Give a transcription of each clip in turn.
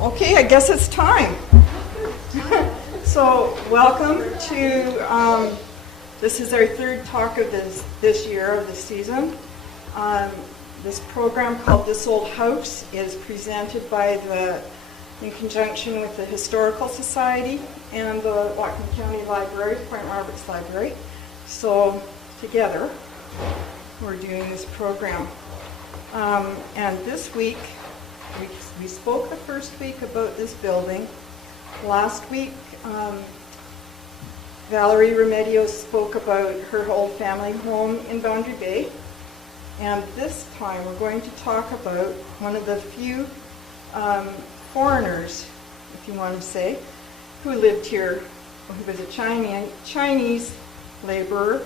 Okay, I guess it's time. So, welcome to, this is our third talk of this year, of the season. This program called This Old House is presented in conjunction with the Historical Society and the Whatcom County Library, Point Roberts Library. So, together, we're doing this program. And this week, we spoke the first week about this building. Last week, Valerie Remedios spoke about her old family home in Boundary Bay. And this time, we're going to talk about one of the few foreigners, if you want to say, who lived here, who was a Chinese laborer,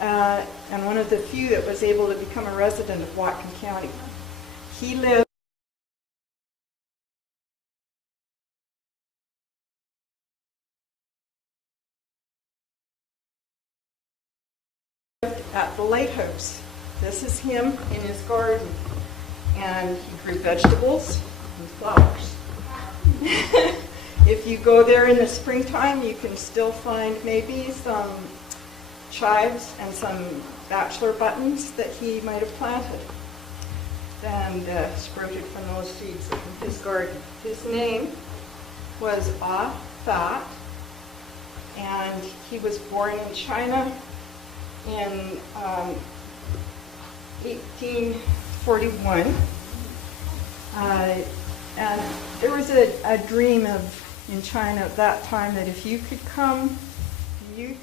and one of the few that was able to become a resident of Whatcom County. He lived at the lighthouse. This is him in his garden, and he grew vegetables and flowers. If you go there in the springtime, you can still find maybe some chives and some bachelor buttons that he might have planted and sprouted from those seeds in his garden. His name was Ah That, and he was born in China in 1841. And there was a dream in China at that time that if you could come to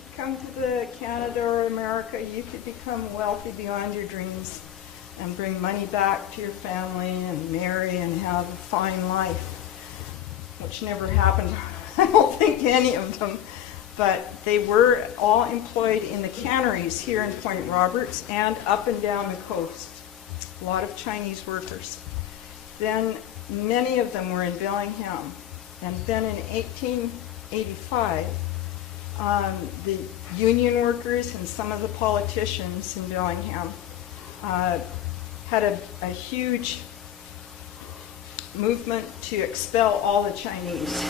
Canada or America, you could become wealthy beyond your dreams and bring money back to your family and marry and have a fine life, which never happened, I don't think, to any of them. But they were all employed in the canneries here in Point Roberts and up and down the coast. A lot of Chinese workers. Then many of them were in Bellingham. And then in 1885, the union workers and some of the politicians in Bellingham had a huge movement to expel all the Chinese.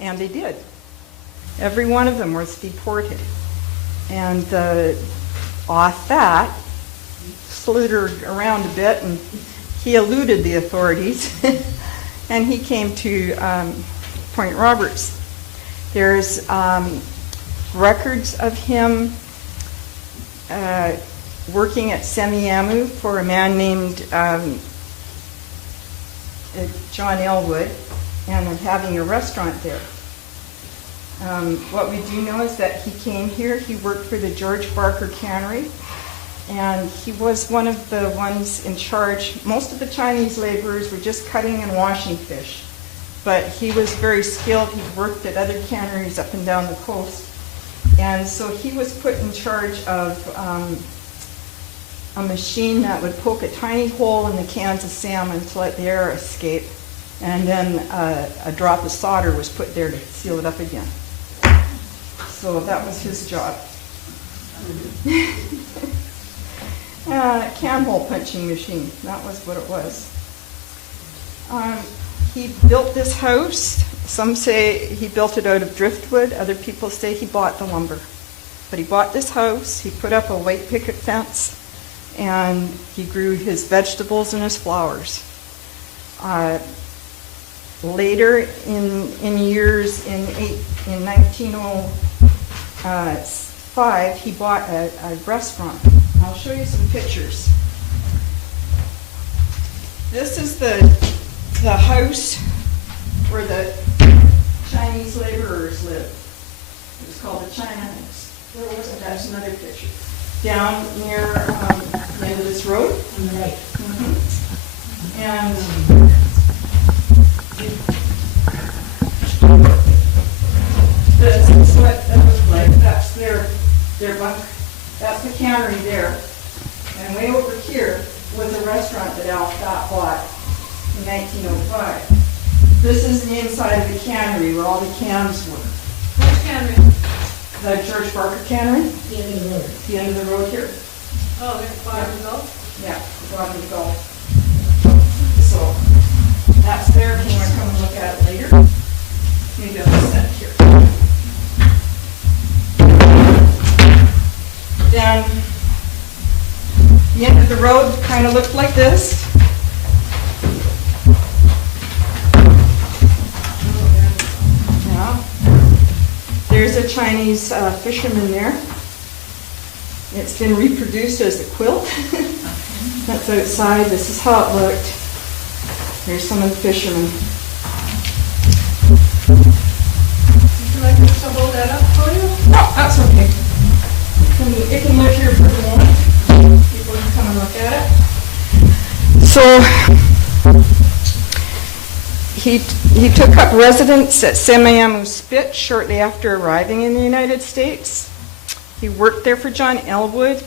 And they did. Every one of them was deported. And That slittered around a bit, and he eluded the authorities, and he came to Point Roberts. There's records of him working at Semiamu for a man named John Elwood, and having a restaurant there. What we do know is that he came here, he worked for the George Barker Cannery, and he was one of the ones in charge. Most of the Chinese laborers were just cutting and washing fish, but he was very skilled. He worked at other canneries up and down the coast, and so he was put in charge of a machine that would poke a tiny hole in the cans of salmon to let the air escape, and then a drop of solder was put there to seal it up again. So that was his job. Can hole punching machine, that was what it was. He built this house. Some say he built it out of driftwood. Other people say he bought the lumber. But he bought this house, he put up a white picket fence, and he grew his vegetables and his flowers. Later in years, in 1905, he bought a restaurant. I'll show you some pictures. This is the house where the Chinese laborers lived. It was called the China House. That's another picture. Down near the end of this road. On the right. Mm-hmm. And this is what that looks like. That's their bunk. That's the cannery there. And way over here was a restaurant that Al Fat bought in 1905. This is the inside of the cannery where all the cans were. Which cannery? The George Barker Cannery. The end of the road. The end of the road here. Oh, there's the bottom of the Gulf? Yeah, the bottom of the Gulf. So that's there if you want to come and look of looked like this. Yeah. There's a Chinese fisherman there. It's been reproduced as a quilt. That's outside. This is how it looked. Here's some of the fishermen. Would you like us to hold that up for you? No, that's okay. It can live here for a moment. People can come and look at it. So he took up residence at Semiahmoo Spit shortly after arriving in the United States. He worked there for John Elwood,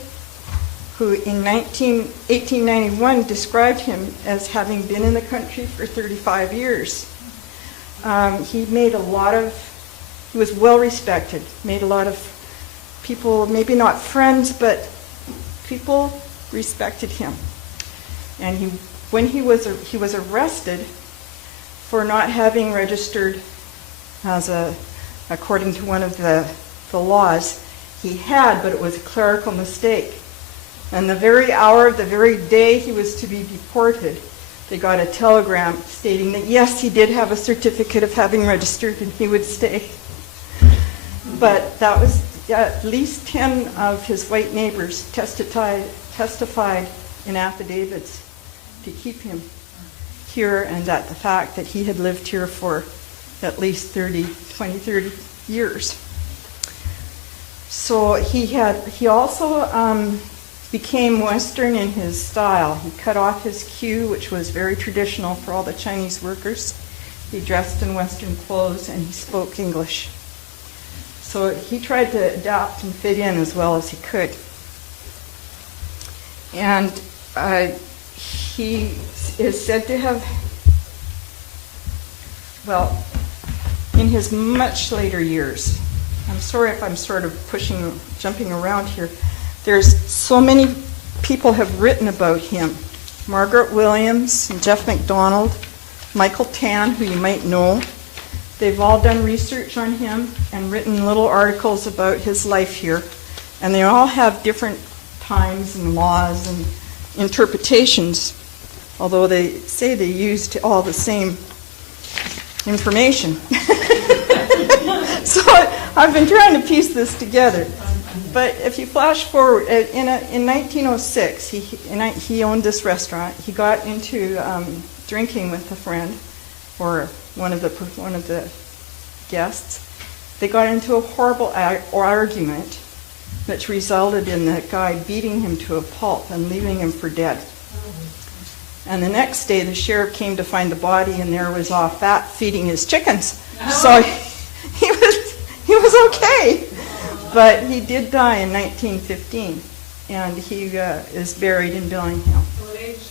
who in 1891 described him as having been in the country for 35 years. He was well respected, made a lot of people, maybe not friends, but people respected him. And when he was arrested for not having registered according to one of the laws, he had, but it was a clerical mistake. And the very hour of the very day he was to be deported, they got a telegram stating that yes, he did have a certificate of having registered and he would stay. But that was at least 10 of his white neighbors testified in affidavits to keep him here, and that the fact that he had lived here for at least 30 years. So he also became Western in his style. He cut off his queue, which was very traditional for all the Chinese workers. He dressed in Western clothes and he spoke English. So he tried to adapt and fit in as well as he could. And he is said to have, well, in his much later years, I'm sorry if I'm sort of jumping around here, there's so many people have written about him. Margaret Williams and Jeff MacDonald, Michael Tan, who you might know. They've all done research on him and written little articles about his life here. And they all have different times and laws and interpretations, although they say they used all the same information. So I've been trying to piece this together. But if you flash forward, in 1906, he owned this restaurant. He got into drinking with a friend, or one of the guests. They got into a horrible argument, which resulted in the guy beating him to a pulp and leaving him for dead. And the next day, the sheriff came to find the body, and there was Fat feeding his chickens. So he was okay. But he did die in 1915, and he is buried in Billingham. What age?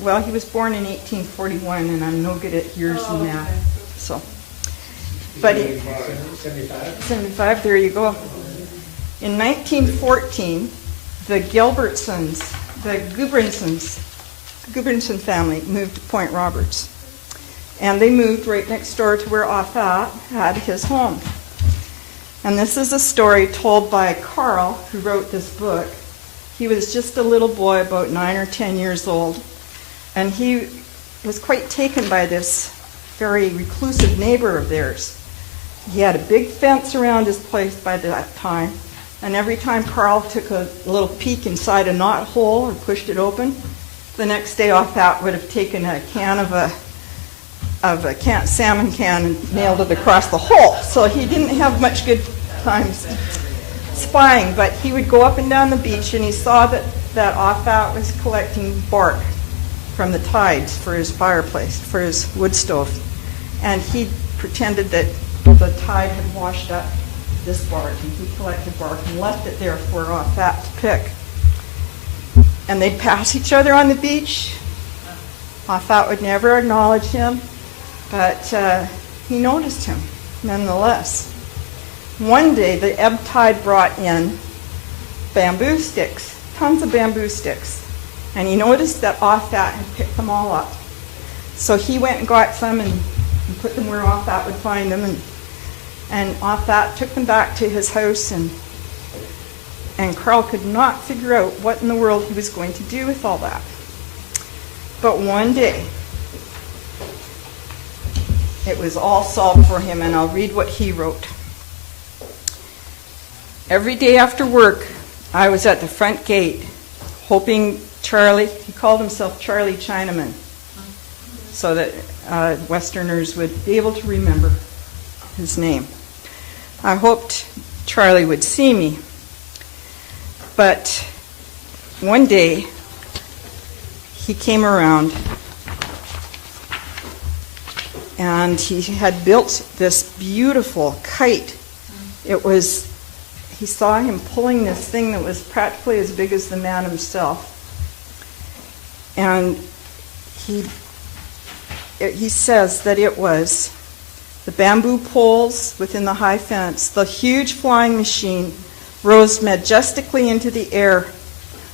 Well, he was born in 1841, and I'm no good at years and math. Okay. So, but 75. There you go. In 1914, the Gudbranson family moved to Point Roberts, and they moved right next door to where Fat had his home. And this is a story told by Carl, who wrote this book. He was just a little boy, about 9 or 10 years old, and he was quite taken by this very reclusive neighbor of theirs. He had a big fence around his place by that time, and every time Carl took a little peek inside a knot hole or pushed it open, the next day Fat would have taken a can of a salmon can and nailed it across the hole. So he didn't have much good times spying, but he would go up and down the beach, and he saw that Fat was collecting bark from the tides for his fireplace, for his wood stove. And he pretended that the tide had washed up this bark, and he collected bark and left it there for Fat to pick. And they'd pass each other on the beach. Fat would never acknowledge him, but he noticed him nonetheless. One day, the ebb tide brought in bamboo sticks, tons of bamboo sticks, and he noticed that Fat had picked them all up. So he went and got some and put them where Fat would find them, and Fat took them back to his house and And Carl could not figure out what in the world he was going to do with all that. But one day, it was all solved for him, and I'll read what he wrote. Every day after work, I was at the front gate, hoping Charlie, he called himself Charlie Chinaman, so that Westerners would be able to remember his name. I hoped Charlie would see me. But one day, he came around, and he had built this beautiful kite. He saw him pulling this thing that was practically as big as the man himself. And he says that it was the bamboo poles within the high fence, the huge flying machine rose majestically into the air,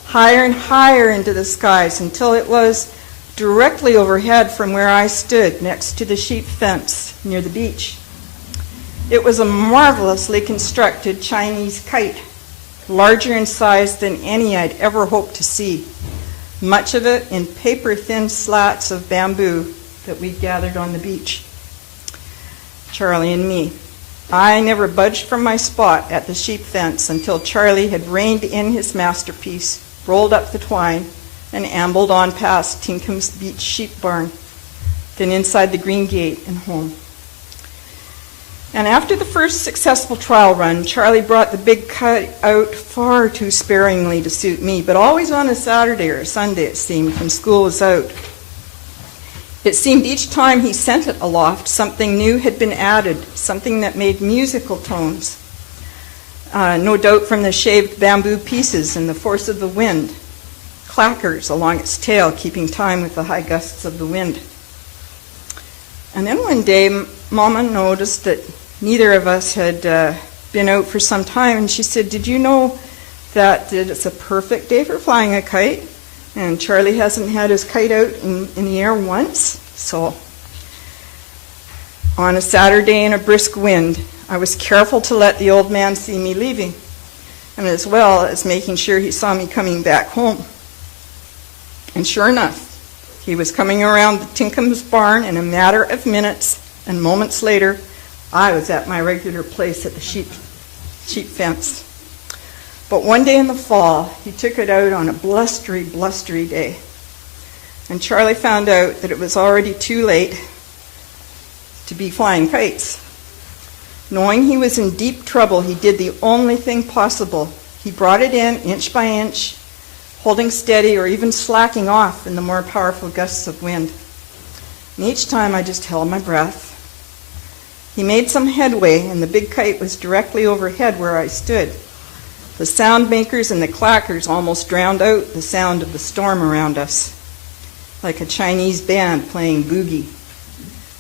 higher and higher into the skies, until it was directly overhead from where I stood next to the sheep fence near the beach. It was a marvelously constructed Chinese kite, larger in size than any I'd ever hoped to see, much of it in paper-thin slats of bamboo that we gathered on the beach. Charlie and me. I never budged from my spot at the sheep fence until Charlie had reined in his masterpiece, rolled up the twine, and ambled on past Tinkham's Beach sheep barn, then inside the green gate and home. And after the first successful trial run, Charlie brought the big kite out far too sparingly to suit me, but always on a Saturday or a Sunday, it seemed, when school was out. It seemed each time he sent it aloft, something new had been added, something that made musical tones. No doubt from the shaved bamboo pieces and the force of the wind, clackers along its tail, keeping time with the high gusts of the wind. And then one day, Mama noticed that neither of us had been out for some time, and she said, "Did you know that it's a perfect day for flying a kite? And Charlie hasn't had his kite out in the air once." So, on a Saturday in a brisk wind, I was careful to let the old man see me leaving, and as well as making sure he saw me coming back home. And sure enough, he was coming around the Tinkham's barn in a matter of minutes, and moments later, I was at my regular place at the sheep fence. But one day in the fall, he took it out on a blustery, blustery day. And Charlie found out that it was already too late to be flying kites. Knowing he was in deep trouble, he did the only thing possible. He brought it in inch by inch, holding steady or even slacking off in the more powerful gusts of wind. And each time I just held my breath. He made some headway, and the big kite was directly overhead where I stood. The sound makers and the clackers almost drowned out the sound of the storm around us, like a Chinese band playing boogie.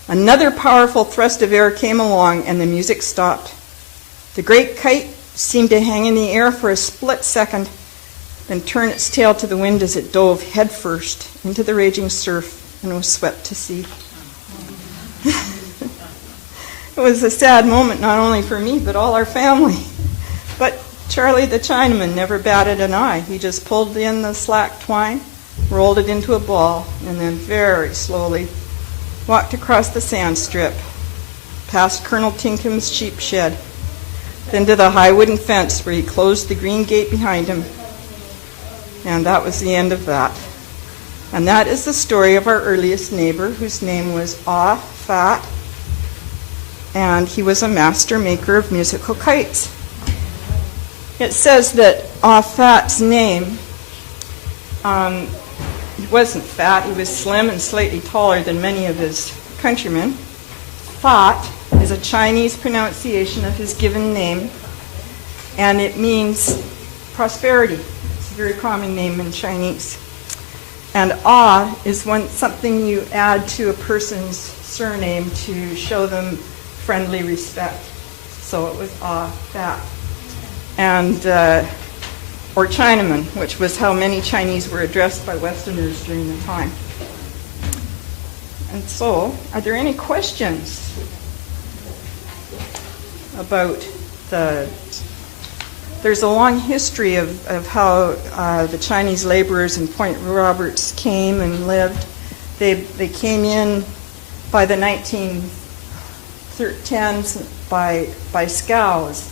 Another powerful thrust of air came along, and the music stopped. The great kite seemed to hang in the air for a split second, then turn its tail to the wind as it dove headfirst into the raging surf and was swept to sea. It was a sad moment, not only for me, but all our family. But Charlie the Chinaman never batted an eye. He just pulled in the slack twine, rolled it into a ball, and then very slowly walked across the sand strip, past Colonel Tinkham's sheep shed, then to the high wooden fence where he closed the green gate behind him. And that was the end of that. And that is the story of our earliest neighbor, whose name was Ah Fat, and he was a master maker of musical kites. It says that Ah Fat's name, he wasn't fat, he was slim and slightly taller than many of his countrymen. Fat is a Chinese pronunciation of his given name, and it means prosperity. It's a very common name in Chinese. And Ah is something you add to a person's surname to show them friendly respect. So it was Ah Fat. And or Chinaman, which was how many Chinese were addressed by Westerners during the time. And so, are there any questions about the there's a long history of how the Chinese laborers in Point Roberts came and lived. They came in by the 1910s by scows,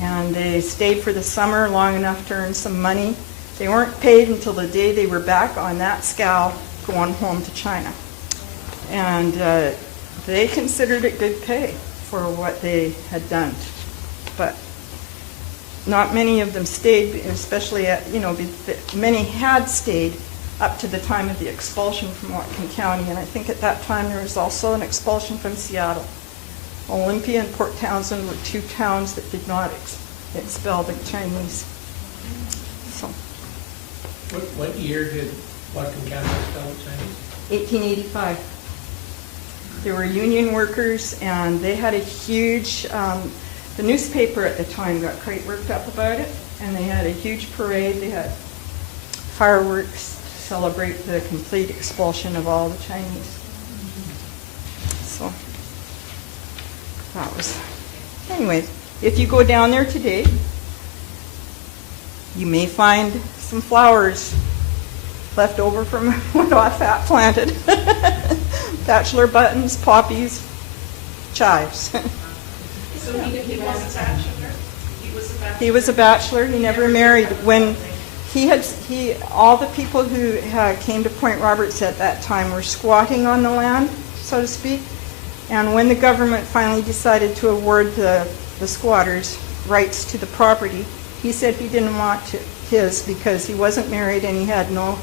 and they stayed for the summer long enough to earn some money. They weren't paid until the day they were back on that scow going home to China. And they considered it good pay for what they had done. But not many of them stayed, especially many had stayed up to the time of the expulsion from Whatcom County. And I think at that time there was also an expulsion from Seattle. Olympia and Port Townsend were two towns that did not expel the Chinese. So, What year did Whatcom County expel the Chinese? 1885. There were union workers, and they had a huge, the newspaper at the time got quite worked up about it, and they had a huge parade. They had fireworks to celebrate the complete expulsion of all the Chinese. So that was, anyway, if you go down there today, you may find some flowers left over from when Othap planted. Bachelor buttons, poppies, chives. So he was a bachelor? He was a bachelor. He never married. When all the people who came to Point Roberts at that time were squatting on the land, so to speak. And when the government finally decided to award the squatters rights to the property, he said he didn't want his because he wasn't married and he had no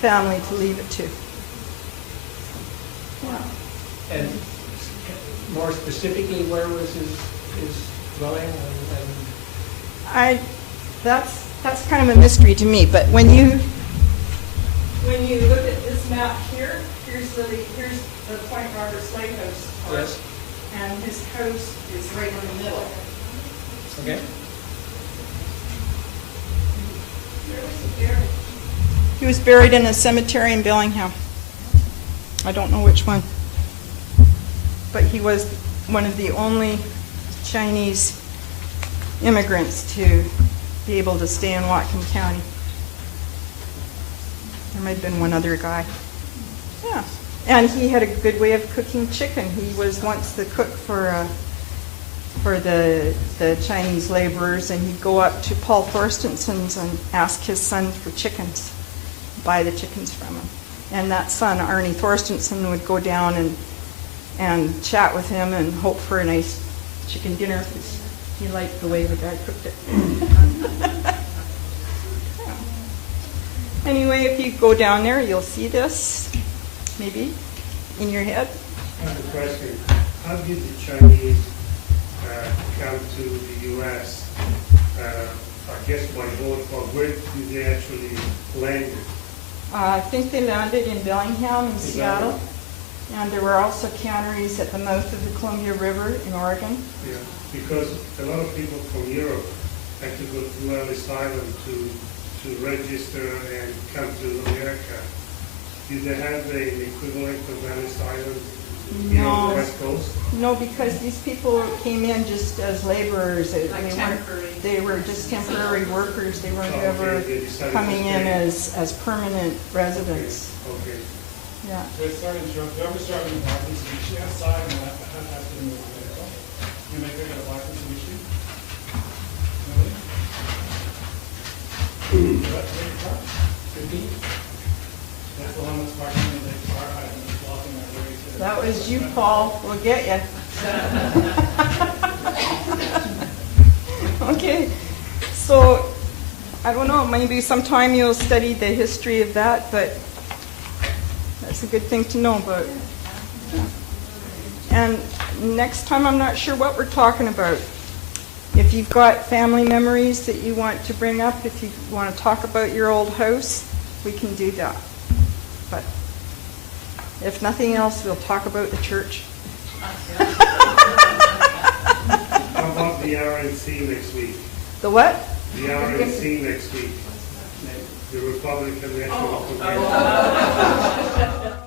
family to leave it to. Yeah. And more specifically, where was his dwelling? That's kind of a mystery to me. But when you look at this map here, here's the Point Roberts Lighthouse part, Yes. and his house is right in the middle. Okay. Where was he buried? He was buried in a cemetery in Bellingham. I don't know which one. But he was one of the only Chinese immigrants to be able to stay in Whatcom County. There might have been one other guy. Yeah. And he had a good way of cooking chicken. He was once the cook for the Chinese laborers, and he'd go up to Paul Thorstenson's and ask his son for chickens, buy the chickens from him. And that son, Arnie Thorstenson, would go down and chat with him and hope for a nice chicken dinner because he liked the way the guy cooked it. Anyway, if you go down there, you'll see this, maybe, in your head. I have a question. How did the Chinese come to the U.S.? I guess by boat, or where did they actually land? I think they landed in Bellingham in Seattle, and there were also canneries at the mouth of the Columbia River in Oregon. Yeah, because a lot of people from Europe had to go to Ellis Island to register and come to America. Did they have the equivalent of Ellis Island here on the West Coast? No, because these people came in just as laborers. Like temporary. They were just temporary workers. They weren't Oh, okay. ever They decided coming to in stay. as permanent residents. Okay. Yeah. Sorry to interrupt. Do you ever start with a black Mitsubishi outside and have to move the vehicle? You make it a black Mitsubishi? Really? What's your car? 50? That's the one that's parking in the car and it's blocking our way to... That was you, Paul. We'll get you. Okay. So, I don't know, maybe sometime you'll study the history of that, but that's a good thing to know about. Yeah. And next time, I'm not sure what we're talking about. If you've got family memories that you want to bring up, if you want to talk about your old house, we can do that. But if nothing else, we'll talk about the church. How about the RNC next week? The what? The RNC next week. The Republican National Convention.